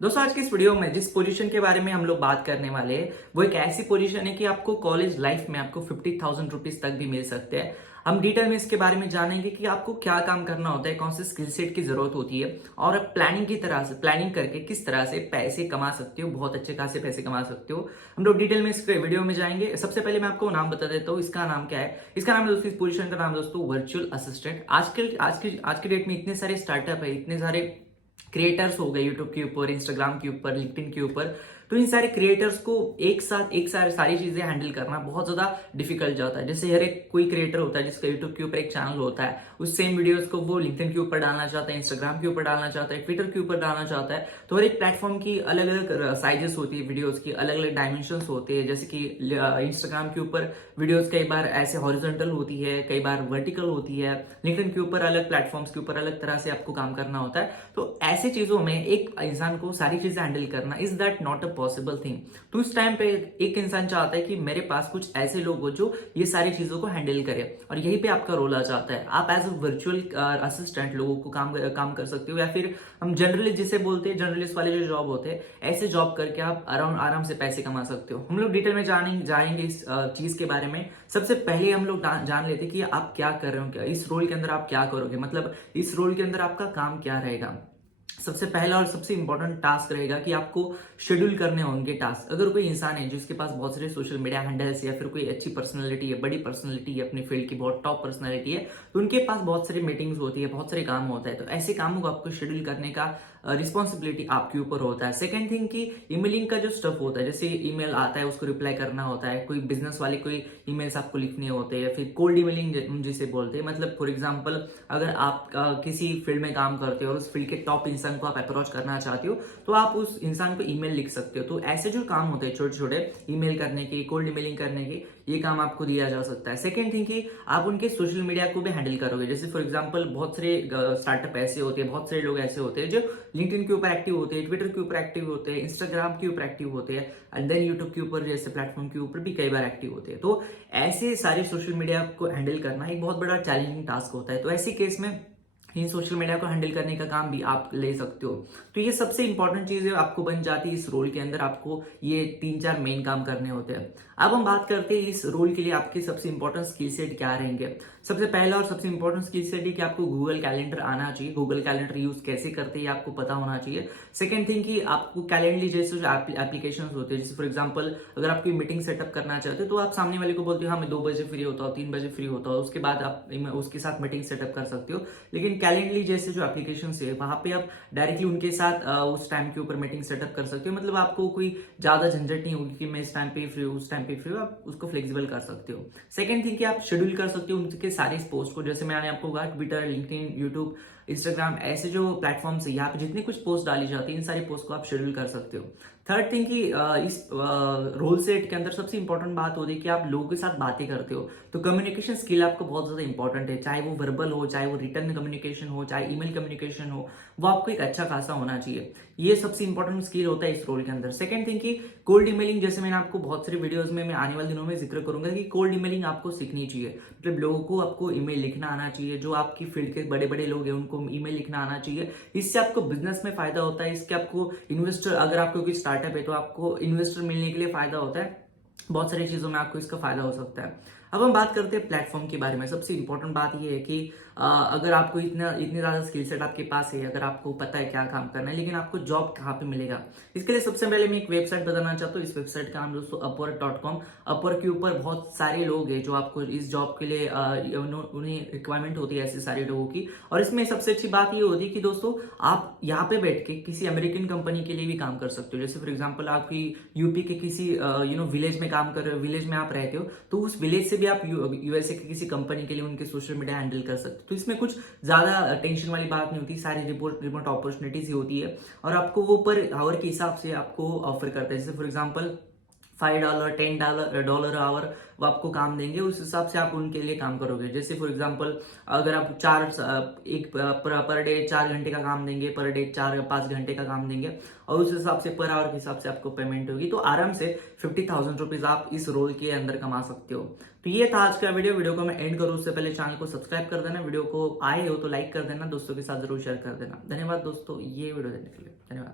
दोस्तों आज की इस वीडियो में जिस पोजीशन के बारे में हम लोग बात करने वाले हैं वो एक ऐसी पोजीशन है कि आपको कॉलेज लाइफ में आपको 50,000 रुपीज तक भी मिल सकते हैं। हम डिटेल में इसके बारे में जानेंगे कि आपको क्या काम करना होता है, कौन से स्किल सेट की जरूरत होती है और आप प्लानिंग की तरह से प्लानिंग करके किस तरह से पैसे कमा सकते हो, बहुत अच्छे खासे पैसे कमा सकते हो। हम लोग डिटेल में इस वीडियो में जाएंगे। सबसे पहले मैं आपको नाम बता देता हूँ, इसका नाम क्या है। इसका नाम है दोस्तों, इस पोजीशन का नाम दोस्तों वर्चुअल असिस्टेंट। आज के डेट में इतने सारे स्टार्टअप है, इतने सारे क्रिएटर्स हो गए यूट्यूब के ऊपर, इंस्टाग्राम के ऊपर, लिंक्डइन के ऊपर। तो इन सारे क्रिएटर्स को एक साथ सारी चीजें हैंडल करना बहुत ज्यादा डिफिकल्ट जाता है। जैसे हर एक कोई क्रिएटर होता है जिसका यूट्यूब के ऊपर एक चैनल होता है, उस सेम वीडियोस को वो लिंक्डइन के ऊपर डालना चाहता है, इंस्टाग्राम के ऊपर डालना चाहता है, ट्विटर के ऊपर डालना चाहता है। तो हर एक प्लेटफॉर्म की अलग अलग साइजेस होती है, वीडियोज की अलग अलग डायमेंशन होते हैं। जैसे कि इंस्टाग्राम के ऊपर वीडियोज कई बार ऐसे हॉरिजॉन्टल होती है, कई बार वर्टिकल होती है। लिंक्डइन के ऊपर अलग प्लेटफॉर्म्स के ऊपर अलग तरह से आपको काम करना होता है। तो ऐसी चीजों में एक इंसान को सारी चीजें हैंडल करना is that not a possible thing. तो उस टाइम पे एक इंसान चाहता है कि मेरे पास कुछ ऐसे लोग हो जो ये सारी चीजों को हैंडल करे, और यहीं पे आपका रोल आ जाता है। आप एज अ वर्चुअल असिस्टेंट लोगों को काम कर सकते हो, या फिर हम जनरली जिसे बोलते हैं, जर्नलिस्ट वाले जो जॉब होते हैं, ऐसे जॉब करके आप आराम से पैसे कमा सकते हो। हम लोग डिटेल में जाएंगे इस चीज के बारे में। सबसे पहले हम लोग जान लेते हैं कि आप क्या कर रहे हो, क्या इस रोल के अंदर आप क्या करोगे, मतलब इस रोल के अंदर आपका काम क्या रहेगा। सबसे पहला और सबसे इंपॉर्टेंट टास्क रहेगा कि आपको शेड्यूल करने होंगे टास्क। अगर कोई इंसान है जिसके पास बहुत सारे सोशल मीडिया हैंडल्स या फिर कोई अच्छी पर्सनालिटी है, बड़ी पर्सनालिटी है, अपनी फील्ड की बहुत टॉप पर्सनालिटी है, तो उनके पास बहुत सारी मीटिंग्स होती है, बहुत सारे काम होता है। तो ऐसे कामों को आपको शेड्यूल करने का रिस्पॉन्सिबिलिटी आपके ऊपर होता है। सेकेंड थिंग की ईमेलिंग का जो स्टफ होता है, जैसे ईमेल आता है उसको रिप्लाई करना होता है, कोई बिजनेस वाले कोई ईमेल्स आपको लिखने होते हैं, या फिर कोल्ड ईमेलिंग जिसे बोलते हैं। मतलब फॉर एग्जांपल अगर आप किसी फील्ड में काम करते हो और उस फील्ड के टॉप इंसान को आप अप्रोच करना चाहते हो, तो आप उस इंसान को ईमेल लिख सकते हो। तो ऐसे जो काम होते हैं छोटे छोटे ईमेल करने के, कोल्ड ईमेलिंग करने के, ये काम आपको दिया जा सकता है। सेकेंड थिंग कि आप उनके सोशल मीडिया को भी हैंडल करोगे। जैसे फॉर एग्जांपल बहुत सारे स्टार्टअप ऐसे होते हैं, बहुत सारे लोग ऐसे होते हैं जो लिंक्डइन के ऊपर एक्टिव होते हैं, ट्विटर के ऊपर एक्टिव होते हैं, इंस्टाग्राम के ऊपर एक्टिव होते हैं, एंड देन यूट्यूब के ऊपर जैसे प्लेटफॉर्म के ऊपर भी कई बार एक्टिव होते हैं। तो ऐसे सारे सोशल मीडिया को हैंडल करना एक बहुत बड़ा चैलेंजिंग टास्क होता है। तो ऐसी केस में इन सोशल मीडिया को हैंडल करने का काम भी आप ले सकते हो। तो ये सबसे इंपॉर्टेंट चीज है, आपको बन जाती है इस रोल के अंदर। आपको ये 3-4 मेन काम करने होते हैं। अब हम बात करते हैं इस रोल के लिए आपके सबसे इंपॉर्टेंट स्किल सेट क्या रहेंगे। सबसे पहला और सबसे इंपॉर्टेंट स्किल सेट है कि आपको गूगल कैलेंडर आना चाहिए। गूगल कैलेंडर यूज कैसे करते हैं ये आपको पता होना चाहिए। सेकेंड थिंग कि आपको कैलेंडली जैसे जो एप्लीकेशन होते हैं, जैसे फॉर एग्जाम्पल अगर आप कोई मीटिंग सेटअप करना चाहते हो, तो आप सामने वाले को बोलते हो हाँ मैं 2 बजे फ्री होता हूँ, 3 बजे फ्री होता हूँ, उसके बाद आप उसके साथ मीटिंग सेटअप कर सकते हो। लेकिन कैलेंडली जैसे जो एप्लीकेशन है वहां पे आप डायरेक्टली उनके साथ उस टाइम के ऊपर मीटिंग सेटअप कर सकते हो। मतलब आपको कोई ज्यादा झंझट नहीं होगी कि मैं इस टाइम पे फ्री हूँ, उस टाइम पे फ्री हूँ, आप उसको फ्लेक्सिबल कर सकते हो। सेकंड थिंग कि आप शेड्यूल कर सकते हो उनके सारे पोस्ट को। जैसे मैंने आपको कहा ट्विटर, लिंक्डइन, यूट्यूब, इंस्टाग्राम, ऐसे जो प्लेटफॉर्म्स है यहाँ पे जितनी कुछ पोस्ट डाली जाती है, इन सारी पोस्ट को आप शेड्यूल कर सकते हो। थर्ड थिंग कि इस रोल सेट के अंदर सबसे इंपॉर्टेंट बात होती है कि आप लोगों के साथ बातें करते हो। तो कम्युनिकेशन स्किल आपको बहुत ज्यादा इंपॉर्टेंट है, चाहे वो वर्बल हो, चाहे वो रिटर्न कम्युनिकेशन हो, चाहे ईमेल कम्युनिकेशन हो, वो आपको एक अच्छा खासा होना चाहिए। ये सबसे इंपॉर्टेंट स्किल होता है इस रोल के अंदर। सेकंड थिंग की कोल्ड ईमेलिंग, जैसे मैंने आपको बहुत सारे वीडियोस में मैं आने वाले दिनों में जिक्र करूंगा कि कोल्ड ईमेलिंग आपको सीखनी चाहिए। मतलब लोगों को आपको ईमेल लिखना आना चाहिए, जो आपकी फील्ड के बड़े बड़े लोग हैं उनको ईमेल लिखना आना चाहिए। इससे आपको बिजनेस में फायदा होता है, इसके आपको इन्वेस्टर, अगर आपको कोई स्टार्टअप है तो आपको इन्वेस्टर मिलने के लिए फायदा होता है। बहुत सारी चीजों में आपको इसका फायदा हो सकता है। अब हम बात करते हैं प्लेटफॉर्म के बारे में। सबसे इंपॉर्टेंट बात यह है कि अगर आपको इतनी ज्यादा स्किल सेट आपके पास है, अगर आपको पता है क्या काम करना है, लेकिन आपको जॉब कहाँ पे मिलेगा, इसके लिए सबसे पहले मैं एक वेबसाइट बताना चाहता हूँ। इस वेबसाइट का नाम दोस्तों upwork.com। अपवर्क के ऊपर बहुत सारे लोग हैं जो आपको इस जॉब के लिए उन्हें रिक्वायरमेंट होती है ऐसे सारे लोगों की। और इसमें सबसे अच्छी बात ये होती है कि दोस्तों आप यहाँ पे बैठ के किसी अमेरिकन कंपनी के लिए भी काम कर सकते हो। जैसे फॉर एग्जाम्पल आपकी यूपी के किसी विलेज में काम कर रहे हो, विलेज में आप रहते हो, तो उस विलेज से भी आप यूएसए की किसी कंपनी के लिए उनके सोशल मीडिया हैंडल कर सकते हो। तो इसमें कुछ ज्यादा टेंशन वाली बात नहीं होती, सारी रिमोट अपॉर्चुनिटीज ही होती है। और आपको वो पर आवर के हिसाब से आपको ऑफर करता है। जैसे फॉर एग्जाम्पल $5, $10 आवर वो आपको काम देंगे, उस हिसाब से आप उनके लिए काम करोगे। जैसे फॉर एग्जांपल अगर आप पर डे 4 घंटे का काम देंगे, पर डे 4-5 घंटे का काम देंगे, और उस हिसाब से पर आवर के हिसाब से आपको पेमेंट होगी। तो आराम से 50,000 रुपीज आप इस रोल के अंदर कमा सकते हो। तो ये था आज का वीडियो को मैं एंड करूँ उससे पहले चैनल को सब्सक्राइब कर देना, वीडियो को आए हो तो लाइक कर देना, दोस्तों के साथ जरूर शेयर कर देना। धन्यवाद दोस्तों ये वीडियो देखने के लिए, धन्यवाद।